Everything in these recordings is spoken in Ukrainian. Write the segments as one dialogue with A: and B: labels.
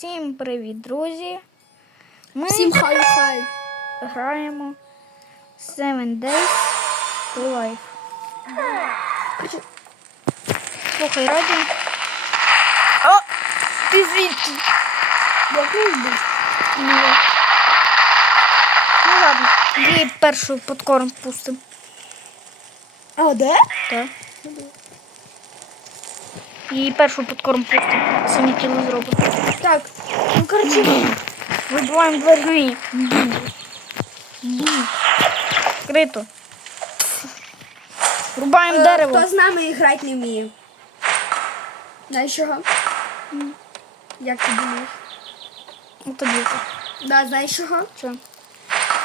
A: Всім привіт, друзі! Ми
B: Всім хай-хай.
A: граємо Seven Days to Life. Слухай, раді. О! Ти звідки?
B: Не був?
A: Ну, ну ладно, їй першу подкорм пустим.
B: А де?
A: Так. Їй першу подкорм пустим. Самі кіло зробимо.
B: Так, ну короче,
A: Вибиваємо двері. Крито. Рубаємо
B: е,
A: дерево.
B: хто з нами грати не вміє? Знаєш чого? Як ти думаєш?
A: Ну, тоді так.
B: Да, знаєш чого?
A: Що?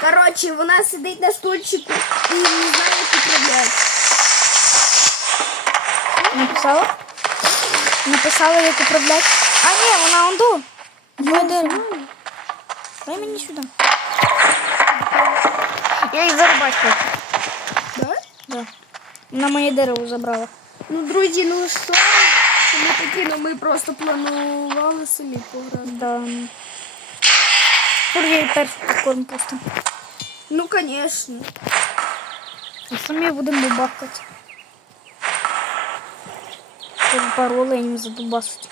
B: Коротше, вона сидить на стульчику і не знає, як управляти.
A: Написала? Написала, як управляти. А, ні, вона онду. Моє. Дай мені сюди. Я їх зарубати хочу.
B: Да?
A: Да. Вона моє дерево забрала.
B: Ну, друзі, ну що? Що ми такі, ну ми просто планували самі пограти.
A: Да. Тур я їй першу подкорм пустим.
B: Ну, звісно.
A: І самі будемо бабкати. Треба пару оленів задубасити.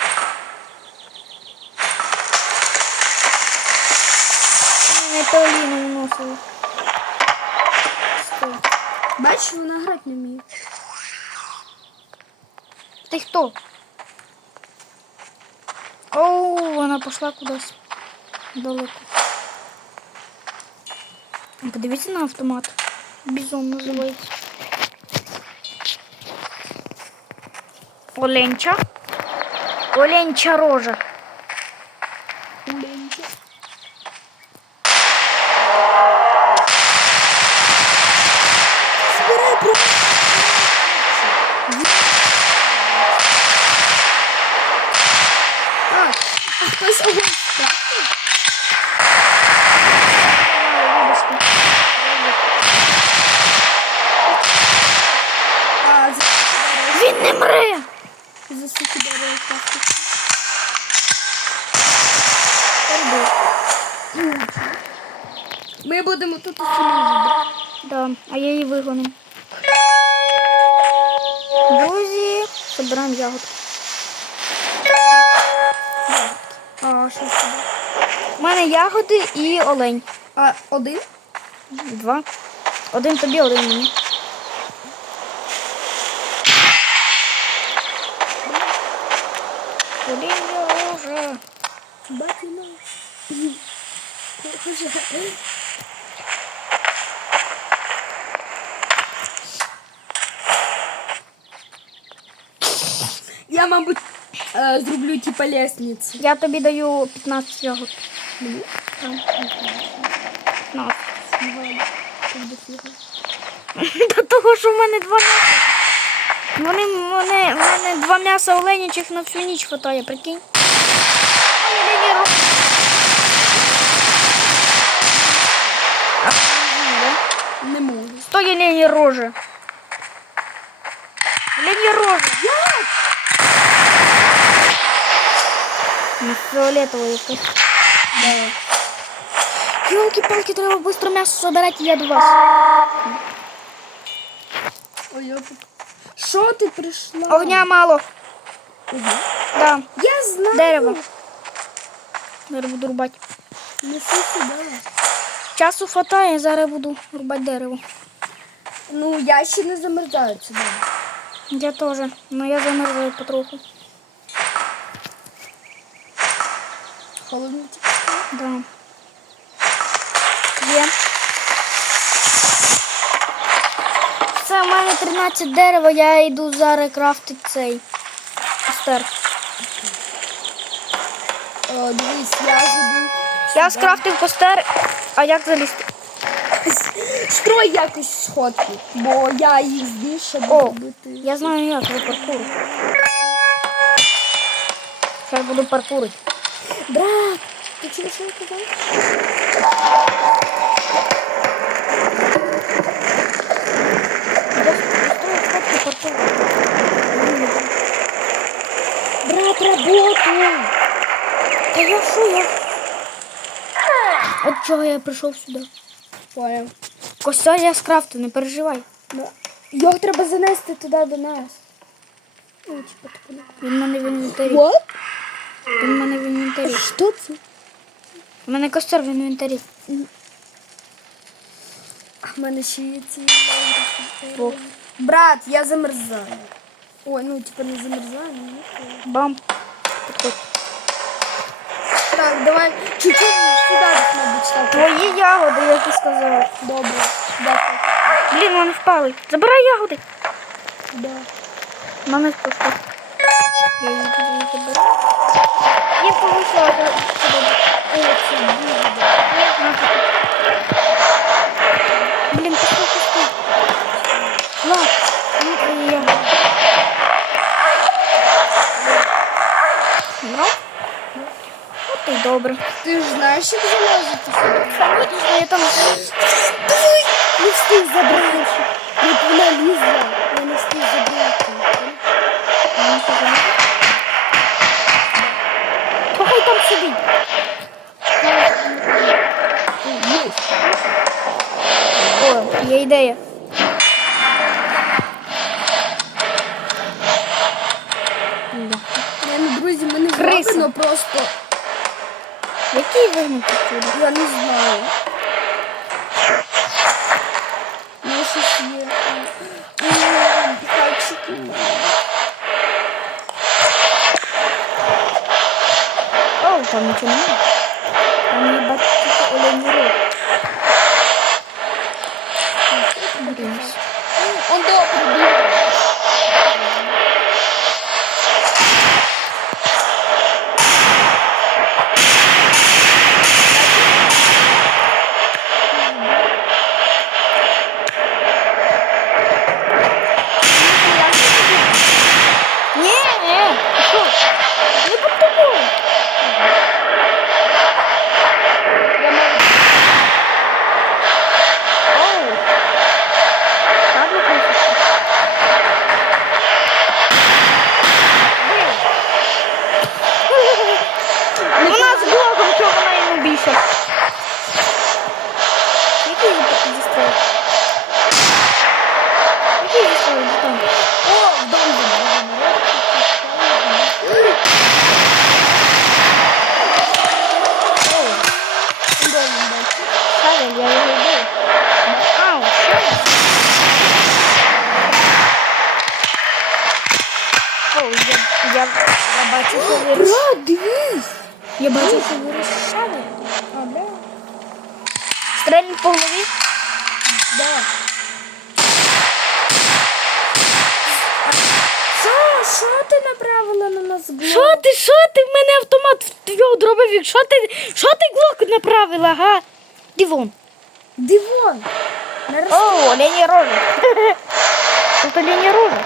A: Не Пеоліну уносили. Стой.
B: Бачиш, вона грати не вміє.
A: Ти хто? Оу, вона пішла кудись. Далеко. Подивіться на автомат. Бізон називається. Оленча. Оленча рожа.
B: Уленька. Збирай про... А, а хтось огонь став?
A: Вибачте.
B: А, за
A: Він не мре!
B: за суки дерева ставки. Ми будемо тут у селі.
A: Да, а я її вигоню. Друзі, собираємо ягодку.
B: А, що це?
A: У мене ягоди і олень.
B: А, один?
A: Два. Один тобі, один мені. Олень рожа.
B: Батина. Я, мабуть, е, зроблю типа лестницю.
A: Я тобі даю 15 ягод.
B: Мені?
A: 15. До того, що в мене два м'яса. Вони, вони, в мене два м'яса оленячих на всю ніч хватає, прикинь. Не
B: можу.
A: Олені рожа. Олені рожа. Ну, фіолетово якось.
B: Да.
A: Ёлки-палки, треба быстро м'ясо собирати, я до вас.
B: Ой, я тут. Що ти прийшла?
A: Огня мало.
B: Ого.
A: Да,
B: Я знаю.
A: дерево. Зараз буду рубати.
B: Неси сюди.
A: Часу хватає, зараз буду рубати дерево.
B: Ну, я ще не замерзаю сюди.
A: Я теж, але я замерзаю потроху.
B: Холодно.
A: Да. Є. Це в мене 13 дерева, я йду зараз крафтити цей стер.
B: О, дивись, я зробив.
A: Я скрафтив костер, а як залізти?
B: Строй якось сходки, бо я їх більше буду
A: О,
B: робити.
A: я знаю як, я паркур. Зараз буду паркурити.
B: Брат, ти чуєш, що я казав? Брат, работай!
A: Та я що я? От чого я прийшов сюди.
B: Понял.
A: Костер я скрафту, не переживай.
B: Ну, його треба занести туди до нас. Ну, типа.
A: Він в мене в інвентарі.
B: What?
A: Він в мене в інвентарі.
B: Що це?
A: У мене костер в інвентарі.
B: В мене ще є ці. Брат, я замерзаю. Ой, ну типа не замерзаю, ну.
A: Бам. Підходь.
B: Так, давай чуть-чуть сюди, мабуть, так.
A: Твої ягоди, як ти сказала.
B: Добре. Дякую.
A: Блін, вони впали. Забирай ягоди.
B: Да.
A: У мене просто. Я її її заберу. Я повисла.
B: О, це дуже добре.
A: Блін, пішли, пішли. Лак. Ну, твої ягоди. Ну. От і добре.
B: Ти ж знаєш, як залазити сюди?
A: Конечно, я там...
B: Не встиг забрати. Як вона лізла,
A: Хай там сидить. О, є ідея.
B: Ну, друзі, мене зроблено просто.
A: Який вигнути чудо?
B: Я не знаю. Ну, щось є.
A: О, там нічого немає. Там є бачити тільки олені рот. Подивимось.
B: Он добре біг.
A: Ні, ні, ти що? Не під тобою. Я маю... Оу. Ладно, красиво. Вона з блоком, чого вона йому більше? Який він такий зістріл? Який зістріл? Там?
B: О, в дом забрали.
A: Оу.
B: Дом бачу.
A: Шавель, я його йду. Ау, шавель. О, я, я, я бачу, що виріс.
B: Брат, дивись.
A: Я бачу, що виріс шавель.
B: А, бля.
A: Стрельнуть по голові.
B: Да. Що? Що ти направила на нас блок?
A: Що ти, що ти в мене автомат в твій дробовик? Що ти, що ти глок направила, га? Дивон.
B: Дивон.
A: О, олені рожа. Тут олені рожа.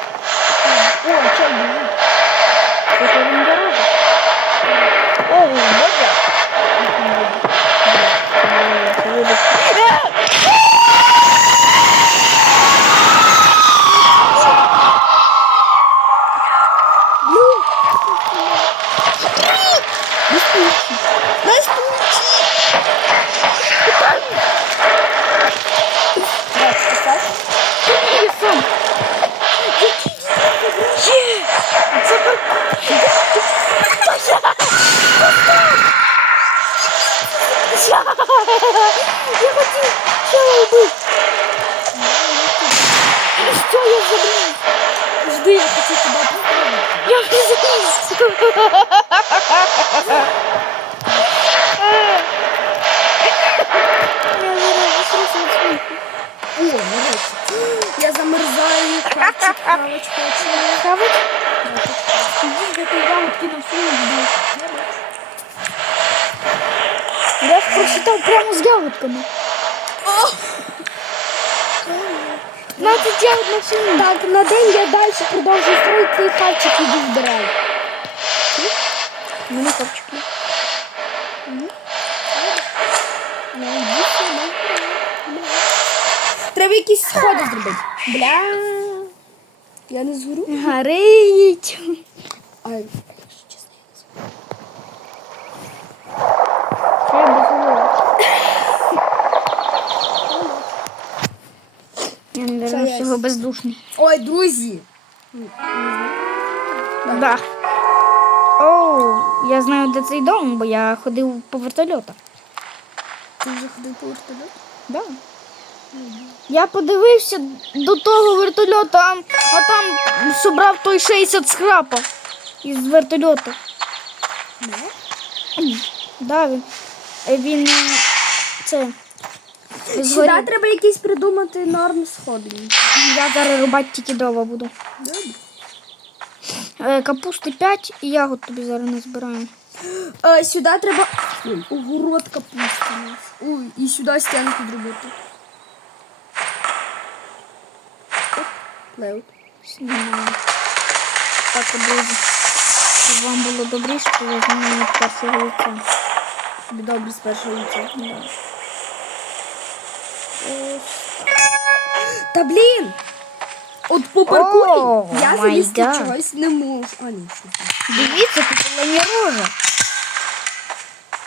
B: Хавчик, хавать хочу.
A: Хавать? Іди, я ти ягодки на всю ніч Я ж прочитав прямо з ягодками. 15 ягод на всю ніч.
B: Так, на день я далі продовжую строїти і хавчик іду збираю.
A: У мене хавчики.
B: Ну, іди сюди. Треба якісь сходи зробити. Бля. Я не згорю.
A: Горить.
B: Ай, що чесно, я не згорю.
A: Треба
B: Я
A: не
B: дивлюсь,
A: що бездушний.
B: Ой, друзі.
A: Да. Оу, я знаю, де цей дом, бо я ходив по вертольотах.
B: Ти вже ходив по вертольотах?
A: Да. Я подивився до того вертольота, а, а там собрав той 60 скрапа із вертольоту. Да, він, він це.
B: Сюди треба якісь придумати норм сходи.
A: Я зараз рубати тільки дрова буду.
B: Добре.
A: Е, капусти 5 і ягод тобі зараз назбираємо.
B: Е, сюди треба. Огород капусти. Ой, і сюди стінку зробити. Леут.
A: Знімаю. Так, друзі. Щоб вам було добріше, то я знімаю першого лиця.
B: Добре з першого лиця.
A: Да.
B: Та блін! От по паркурі
A: О,
B: я залізти
A: гад.
B: чогось не можу. А, ні, що це?
A: Дивіться, тут олені рожа.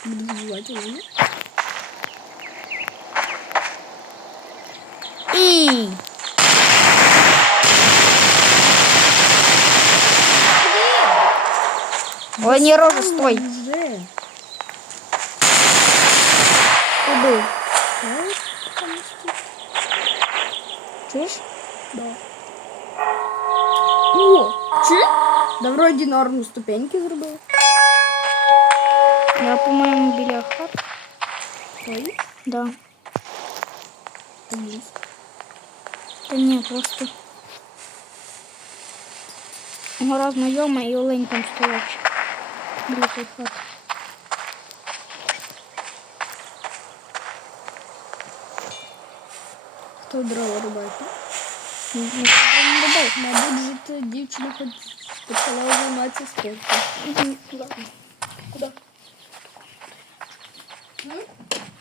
B: Буду вбивати, але ні.
A: І. Олені рожа, стой.
B: Там що?
A: Чуєш?
B: Да. О, чи? Да вроді норму ступеньки зробили.
A: Я, по-моєму, біля хат.
B: Ой,
A: Да.
B: вниз.
A: Та ні, просто. Гора знайома і олень там стоять. Біля тої хати.
B: Хто дрова рубає? так?
A: Ну, ну, це не рибалка.
B: Мабуть, же ти дівчина хоч почала займатися спортом.
A: Мгм, да.
B: Куди?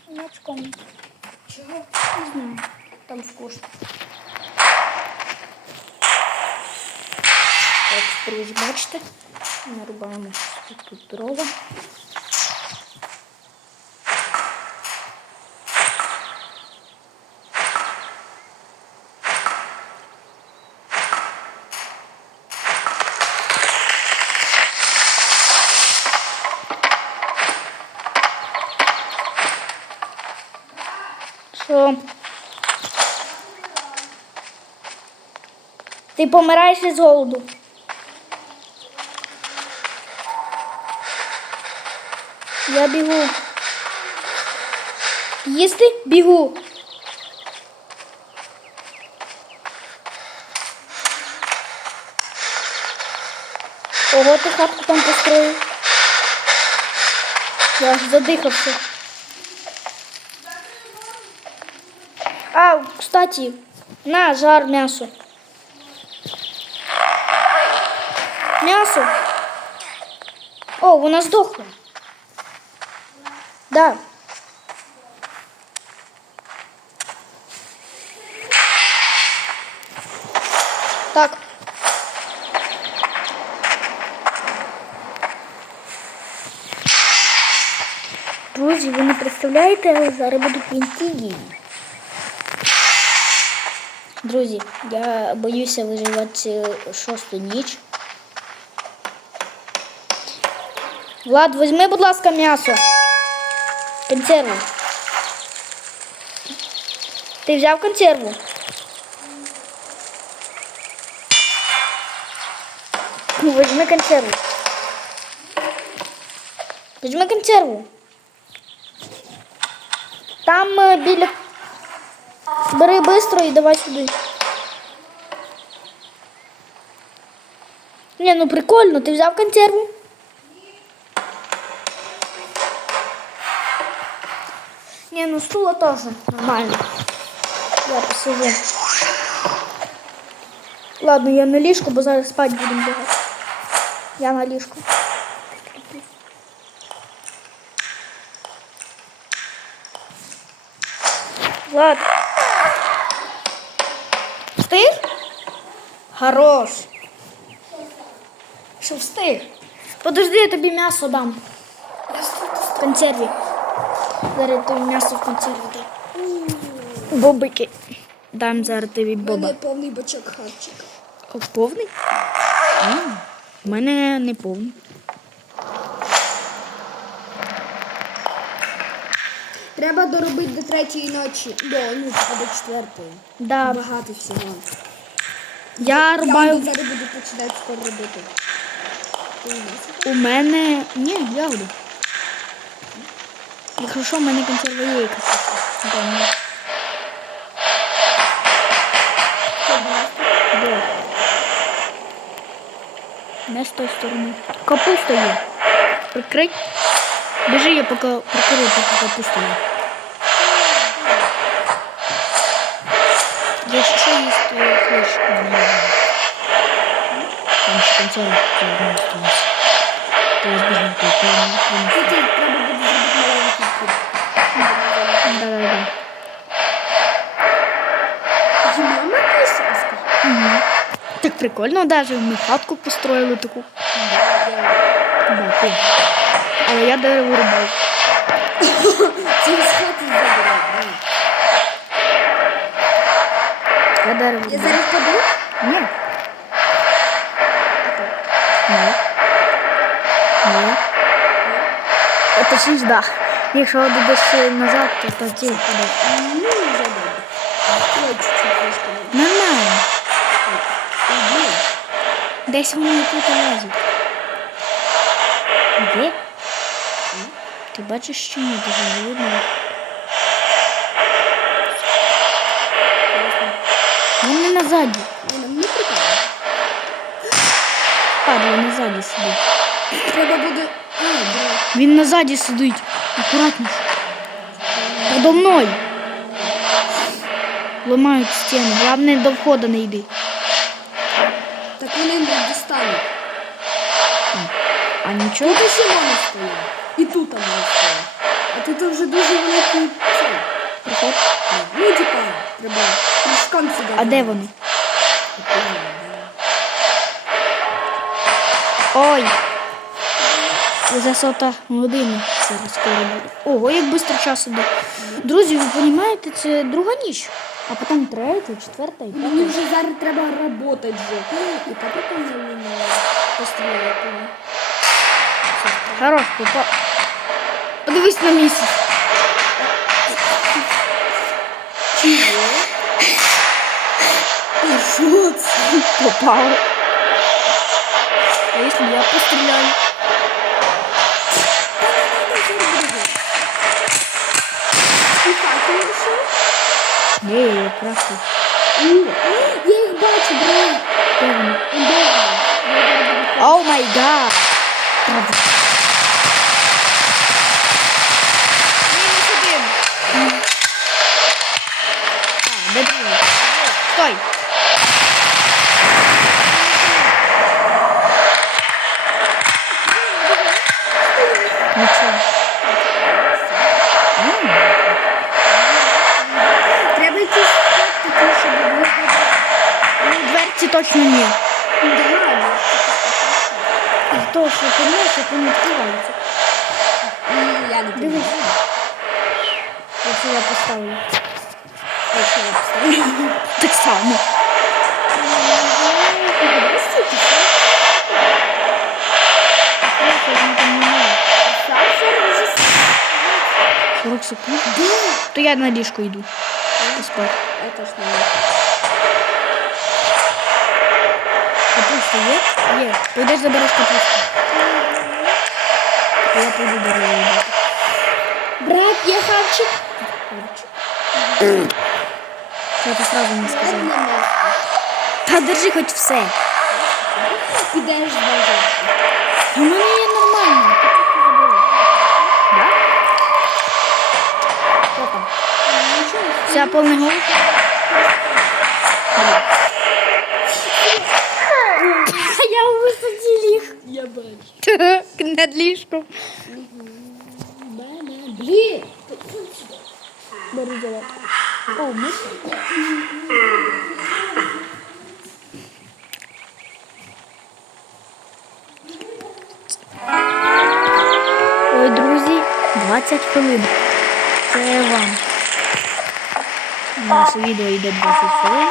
A: Мячком.
B: Чого?
A: Не знаю. Там скучно. Так, друзі, бачите? Нарубаємо тут дрова. Що? Ти помираєш із голоду. Я бігу. Їсти? Бігу. Ого, ти хатку там построїв. Я аж задихався. А, кстати, на, жар м'ясо. М'ясо. О, вона здохла. Да. Так. Друзі, ви не представляєте, зараз будуть інтриги. Друзі, я боюся виживати шосту ніч. Влад, візьми, будь ласка, м'ясо. Консерву. Ти взяв консерву? Ну, Візьми консерву. Візьми консерву. Там е, біля. Бери швидко і давай сюди. Ні, ну прикольно, ти взяв консерву? стула теж нормально. Я посижу. Ладно, я на ліжку, бо зараз спати будемо бігати. Я на ліжку. Влад. Встиг? Хорош. Що встиг? Подожди, я тобі м'ясо дам. В консерві. Зараз тобі м'ясо в консерві дам. Бобики. Дам зараз тобі
B: У
A: боба.
B: мене повний бачок хавчика.
A: О, повний? А, У мене не повний.
B: Треба доробити до третьої ночі. До, ну, до четвертої.
A: Да,
B: Багато всього.
A: я
B: Я
A: рубаю.
B: буду зараз буду починати скоро робити. Ти не
A: У мене. Ні, ягоди. Якщо що, в мене консерва? Не з тої сторони. Капуста є. Прикрий. Біжи, я поки прикрию, поки капуста є. Якщо що є, то хлиш. Там ще консерва. То я збіжу, то я
B: зробити маленький куб.
A: Да-да-да.
B: Зима писаска.
A: Угу. Так прикольно, даже ми хатку построїли таку. Да, ти. Але я дерево рубав.
B: Це з хати забирає.
A: Я дерево
B: Я зараз паду.
A: Ні. Ні. Ні. А Точніше, да. Якщо додаш назад, то то ті впаде.
B: Ну, вже добре. Чуть-чуть.
A: Нормально. Десь вони тут лазять. Де? Ти бачиш, що ні, дуже не видно. Не назаді.
B: Вона прикольно.
A: Падає назаді сидить.
B: Треба буде...
A: Він назаді сидить. Акуратніше. Подо мною. Ламають стіну. Головне до входу не йди.
B: Так вони не достануть.
A: А нічого.
B: Тут ще можна стояти. І тут можна стояти. А тут вже дуже великий цей.
A: Проход.
B: Ну, типа, треба трішком сюди.
A: А де вони? Ой. Вже сота година. Зараз скоро буде. Ого, як швидко час іде. Друзі, ви розумієте, це друга ніч. А потім третя, четверта і
B: Мені вже зараз треба працювати вже. Яка прикольна вона постріляти.
A: Хорош, попав. Подивись на місяць.
B: Чого? Що це?
A: Попав. А якщо я постріляю?
B: Так, і що?
A: Ні, я просто.
B: Ні. Я їх бачу, зараз буду
A: О май гад! Правда. Мінус один. Де другий? Стой! Нічого. М,
B: Треба якісь такі, щоб було.
A: Ну, дверці точно ні.
B: Да,
A: І то, що ти не, що вони відкриваються.
B: Ні, я не
A: Дивись.
B: понимаю.
A: Якщо я поставлю.
B: А що я поставлю?
A: Так само. Просто вони там немає. 40 секунд? То я на ліжко йду. Поспати.
B: Это ж не
A: Капуста є? Є. Пойдеш забереш капусту. Я пойду дорогу.
B: Брат, є хавчик?
A: Що ти сразу не сказав? Та держи хоч все.
B: Підеш зважати.
A: У мене є нормально. Да? Що там? Вся повний голод? Я у висоті ліг.
B: Я бачу.
A: Над ліжком.
B: Блін.
A: Бери залатку. О. Ой, друзі, 20 хвилин. Це вам. Наше відео йде 20 хвилин.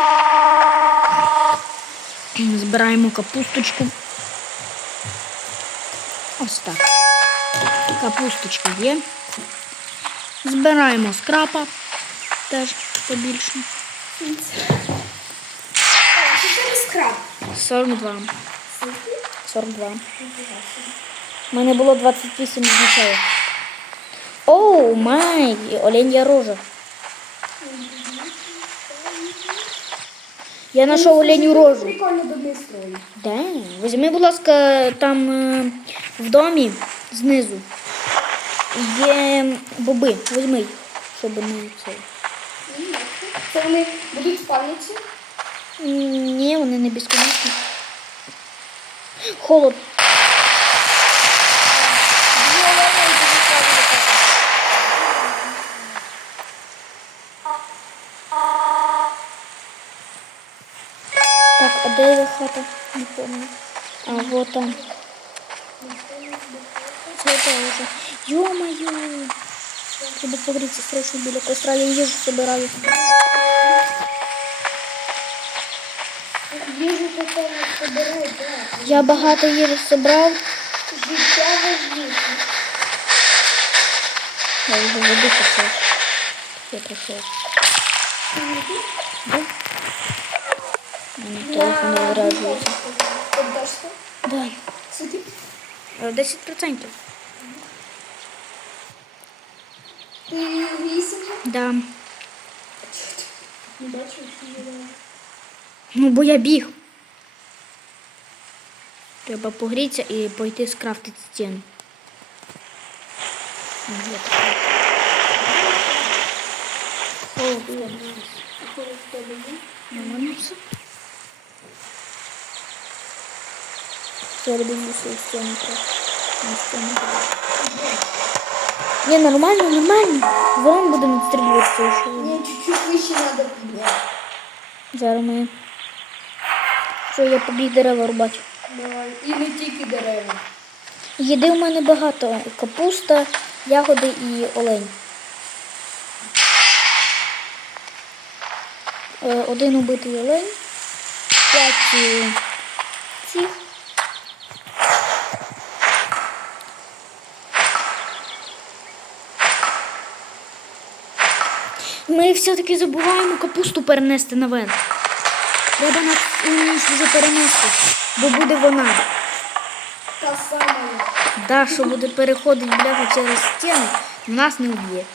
A: Збираємо капусточку. Ось так. Капусточка є. Збираємо скрапа. Теж побільше.
B: Це скраб.
A: 42. 42. У мене було 28 означає. Оу, май, оленя рожа. Я знайшов оленю рожу.
B: Прикольно строїть.
A: Да. Візьми, будь ласка, там е, в домі знизу. Є боби. Візьми, щоб не це.
B: Це вони будуть спавнитися?
A: Ні, вони не безконечні. Холод. А хата? Не помню. А, вот там. Це це вже. Ё-моё! Треба погріться срочно біля костра, я їжу собираю.
B: Їжу собирай, да.
A: Я багато їжі собрав.
B: Життя важніше.
A: Я його воду пішов. Я прийшов. Да? Телефон не виражується.
B: Поддашся?
A: Дай. Е, 10%.
B: Ти грійся?
A: Да.
B: Не бачу, що я
A: Ну, бо я біг. Треба погрітися і пойти скрафтити стіну. Ну. О, блін.
B: В тебе є?
A: Нормально все. Трохи. На стіну. Ні, нормально, нормально. Вон будемо відстрілювати цю що.
B: Ні, чуть-чуть вище треба підняти.
A: Зараз ми. Що я побіг дерева рубати.
B: Давай. І не тільки дерева.
A: Їди у мене багато. Капуста, ягоди і олень. Е, Один убитий олень. П'ять е, цих. Ми все-таки забуваємо капусту перенести наверх. Треба на ніч вже перенести, бо буде вона.
B: Та сама.
A: Да, що буде переходити бляха через стіну, нас не вб'є.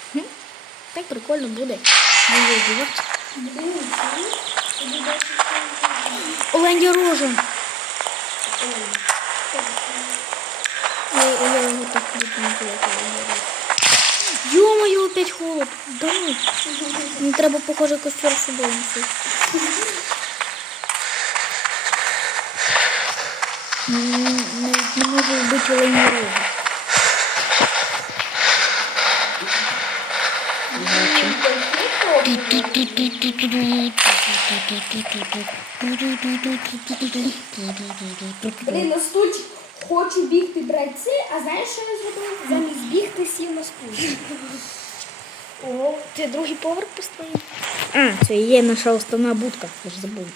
A: Так прикольно буде. Не вбивати. Оленя рожа. Я, я його так буду називати. Йо-моє, холод. Ну. Мені треба, похоже, костер з собою. Навіть не можу вбити рожу.
B: Блін, на стульчик. Хочу бігти брати це, а знаєш, що я зробив? Замість бігти сів на стульчик.
A: О, це другий поверх построїв? А, це є наша основна будка, я ж забув.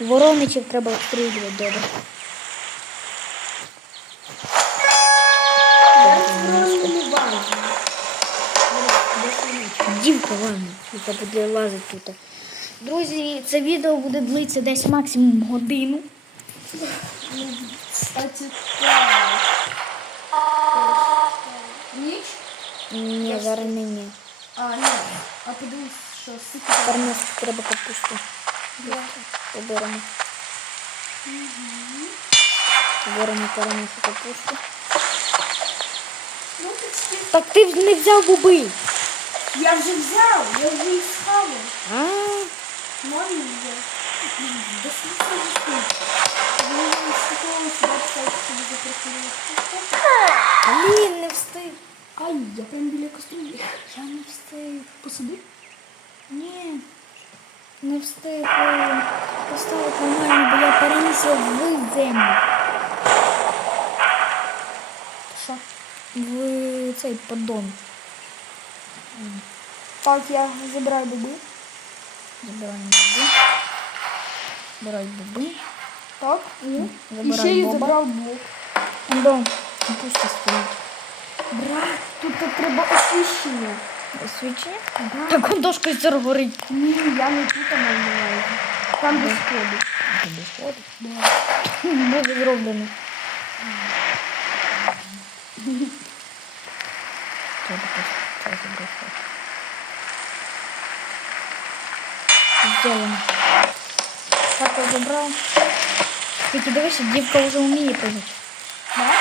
A: Вороничів треба обстрілювати добре. Дівка, ладно, яка буде лазити тут. Друзі, це відео буде длитися десь максимум годину.
B: Кстати, так. Ніч?
A: Ні, зараз не ні.
B: А, ні. А подивись, що сики.
A: Перенести треба капусту. Поберемо. Поберемо перенести капусту.
B: Ну, так скільки.
A: Так ти ж не взяв боби.
B: Я вже взяв, я вже їх схавав.
A: А,
B: Мамі вже. До смысла не спить. Я не встигла себе писати, щоб запрацювати.
A: блін, не встиг.
B: Ай, я прям біля каструлі.
A: Я не встиг.
B: Посади.
A: Ні. Не встиг е, поставити нормально, бо я перенесла в землю.
B: Що?
A: В цей поддон.
B: Так, я забираю дуби.
A: Забираємо боби. Забирай боби.
B: Так. І
A: Забирай
B: ще й забрав блок.
A: Да. Пусть стоїть.
B: Брат, тут треба освіщення.
A: Свічі?
B: Да.
A: Так он дошкою це горить.
B: Ні, я не тут а маю. Там де сходи.
A: Тобі сходить? Буде зроблено. Що таке? Що це буде? Сделано. Хата забрав. Тільки дивися, дівка вже вміє прыгати.
B: Да?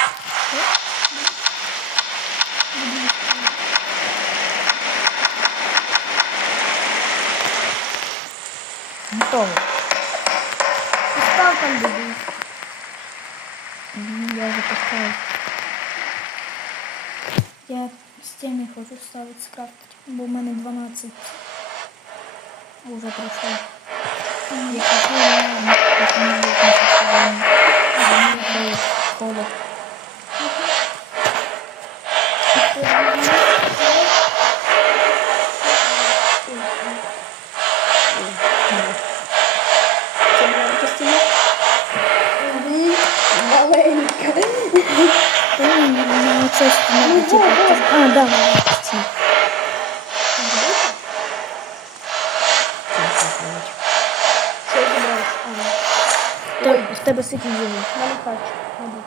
A: Готово.
B: Постав там де був.
A: Мгм, Я вже поставив. Я стіни хочу ставити скрафтити, бо в мене 12 уже пройшло. Я хочу на технологічну частину. Мені Ой, в тебе сикін живий.
B: мене хач. Мабуть.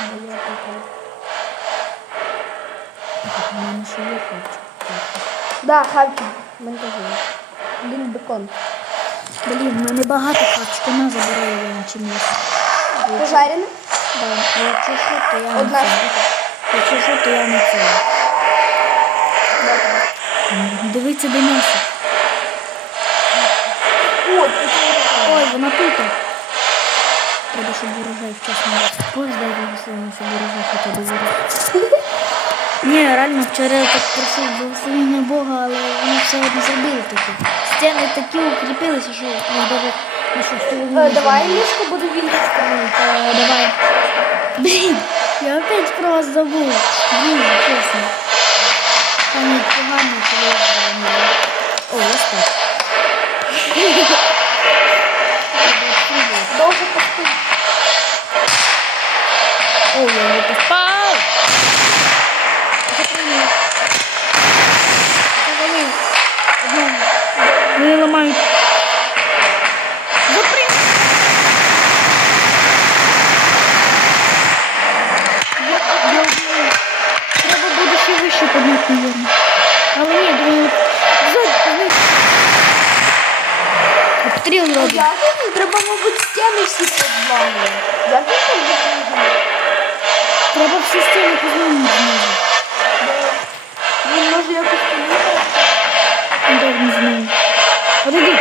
B: Бо я такий.
A: У мене ще є хоч.
B: Да, хавчик. Мене теж є. Один бекон.
A: Блін, в мене багато хавчика, на забираю я чи місце.
B: Пожарене?
A: Да, якщо що, то я
B: Одна
A: не це.
B: штука.
A: Якщо що, то я не це. Дивіться, де м'ясо.
B: О, тут.
A: Ой, вона тут. Треба, щоб урожай вчасно був. Дай Богу щоб урожай хоча б. Ні, реально вчора я так просив благословення Бога, але вони все одно зробили таке. Стіни такі укріпилися, що я навіть на що всього
B: Е, Давай ліжко буду ставити.
A: Е, давай. Блін, я опять про вас забув. Блін, чесно. Там погано, коли я. О, ось так. О, я не поспав. Запрыгнув. Завалив. Одному. Вони ламають. Запрыгнув. Я- я вже- Треба буде ще вище підняти, мабуть. Але ні, думаю, ззаді, вниз. Обстріл роблять.
B: Як він? Треба, мабуть, стіни всі підламувати. Як він там допомагає?
A: Треба в стіни позвонити.
B: Він може якось поїхати.
A: Він не знаю. Подойди.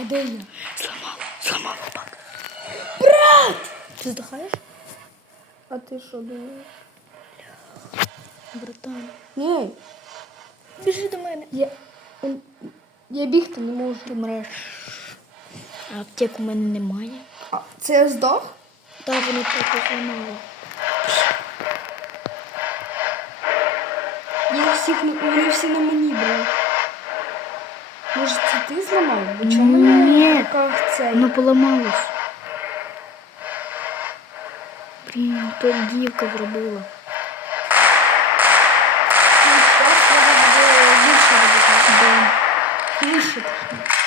A: А де я? Сломала, сломала так.
B: Брат!
A: Ти здихаєш?
B: А ти що думаєш?
A: Братан.
B: Ні,
A: Біжи до мене.
B: я, я бігти не можу.
A: Ти мреш. А аптек у мене немає.
B: А, це я здох?
A: Та воно так зламало.
B: Я всіх, вони всі на мені, брат. Може, це ти зламав? Бо чому
A: Ні.
B: в руках цей?
A: Воно поламалось. Блін, то дівка зробила.
B: Ну, так, треба буде більше робити.
A: Да.